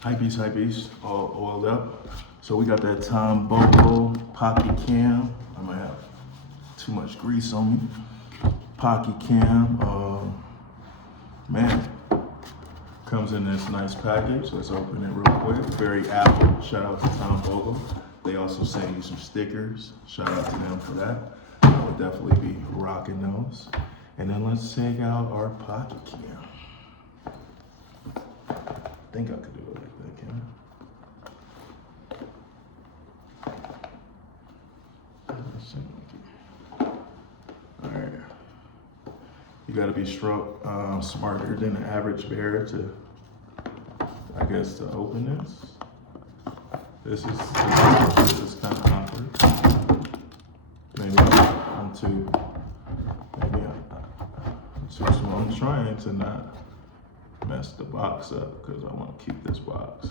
Hype beast, all oiled up. So we got that Tom Bogo Pocket Cam. I might have too much grease on me. Pocket Cam, man, comes in this nice package. Let's open it real quick. Very Apple. Shout out to Tom Bogo. They also send you some stickers. Shout out to them for that. I would definitely be rocking those. And then let's check out our Pocket Cam. I think I could do it like that, can I? All right. You gotta be smarter than the average bear to, I guess, to open this. This is kind of awkward. Maybe I'm too small. I'm trying to not mess the box up because I want to keep this box.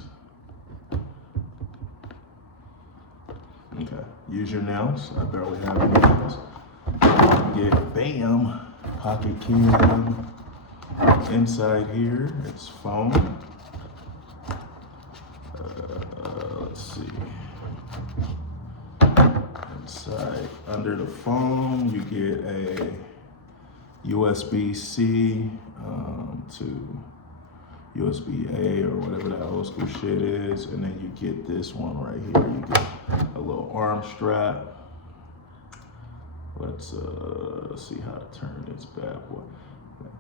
Okay, use your nails. I barely have any nails. Get bam, Pocket Cam. Inside here, it's foam. Let's see. Inside, under the foam, you get a USB-C to USB-A or whatever that old school shit is, and then you get this one right here. You get a little arm strap. Let's see how to turn this bad boy.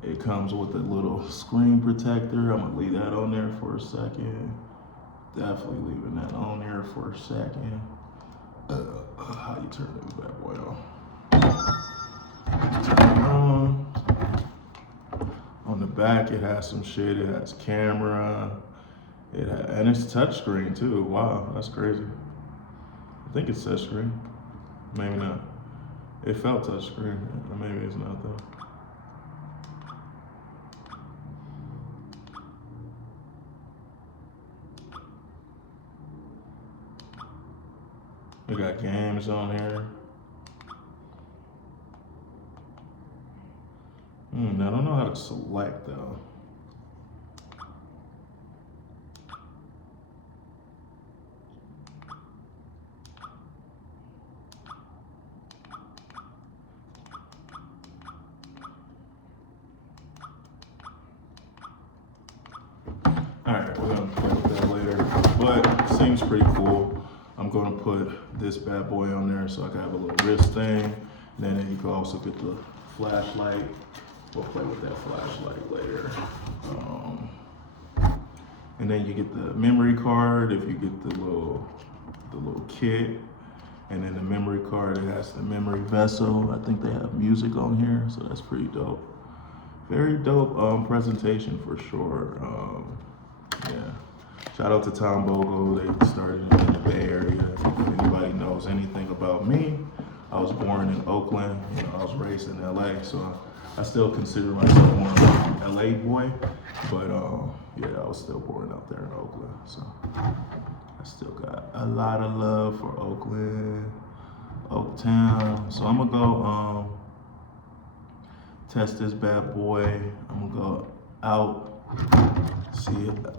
It comes with a little screen protector. I'm gonna leave that on there for a second. Definitely leaving that on there for a second. How you turn this bad boy on? Turn it on. On the back, it has some shit. It has camera. And it's touchscreen too. Wow, that's crazy. I think it's touchscreen. Maybe not. It felt touchscreen. Maybe it's not though. We got games on here. I don't know how to select though. All right, we're gonna play with that later, but it seems pretty cool. I'm gonna put this bad boy on there so I can have a little wrist thing. And then you can also get the flashlight. We'll play with that flashlight later. And then you get the memory card if you get the little kit. And then the memory card, it has the memory vessel. I think they have music on here, so that's pretty dope. Very dope presentation for sure. Yeah. Shout out to Tom Bogo. They started in the Bay Area. If anybody knows anything about me, I was born in Oakland. You know, I was raised in LA, so I still consider myself more of an LA boy. But yeah, I was still born out there in Oakland, so I still got a lot of love for Oakland, Oaktown. So I'm gonna go test this bad boy. I'm gonna go out.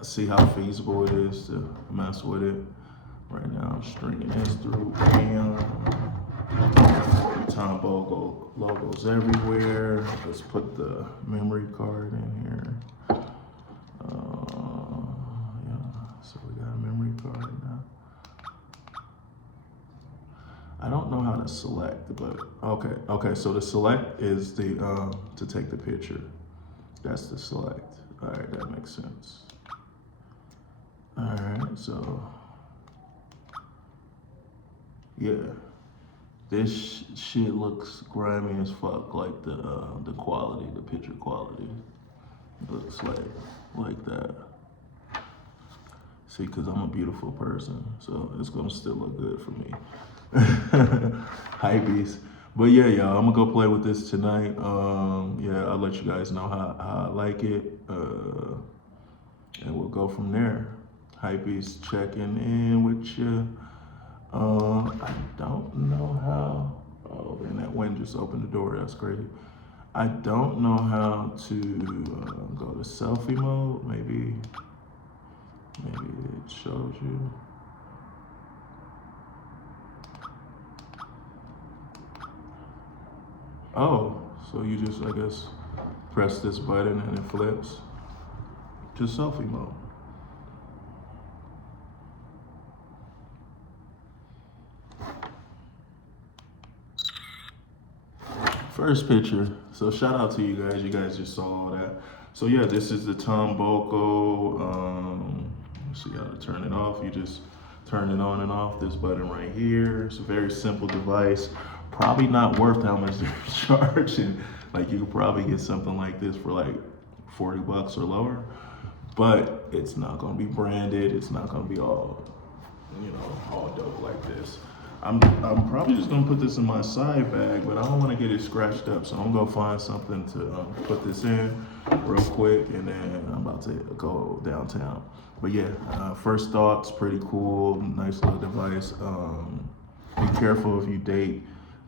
See how feasible it is to mess with it. Right now I'm stringing this through. Bam. Tom Bogo logos everywhere. Let's put the memory card in here. Yeah, so we got a memory card now. I don't know how to select, but okay. So the select is the to take the picture. That's the select. All right, that makes sense. All right, so yeah, this shit looks grimy as fuck. Like the quality, the picture quality, looks like that. See, cause I'm a beautiful person, so it's gonna still look good for me. Hypebeast. But yeah, y'all, I'm gonna go play with this tonight. Yeah, I'll let you guys know how I like it. And we'll go from there. Hypebeast checking in with you. I don't know how, oh, and that wind just opened the door, that's crazy. I don't know how to go to selfie mode, maybe shows you. Oh, so you just, I guess, press this button and it flips to selfie mode. First picture. So shout out to you guys. You guys just saw all that. So yeah, this is the Tom Bogo. Let's see how to turn it off. You just turn it on and off. This button right here. It's a very simple device. Probably not worth how much they're charging. Like you could probably get something like this for like 40 bucks or lower. But it's not gonna be branded. It's not gonna be all, you know, all dope like this. I'm probably just gonna put this in my side bag, but I don't wanna get it scratched up. So I'm gonna find something to put this in real quick, and then I'm about to go downtown. But yeah, first thoughts, pretty cool, nice little device. Be careful if you date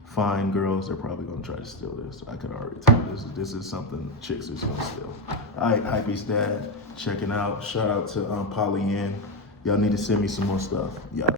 fine girls, they're probably gonna try to steal this. I could already tell this is something chicks is gonna steal. All right, Hypebeast Dad, checking out. Shout out to Polly Y'all need to send me some more stuff. Yeah.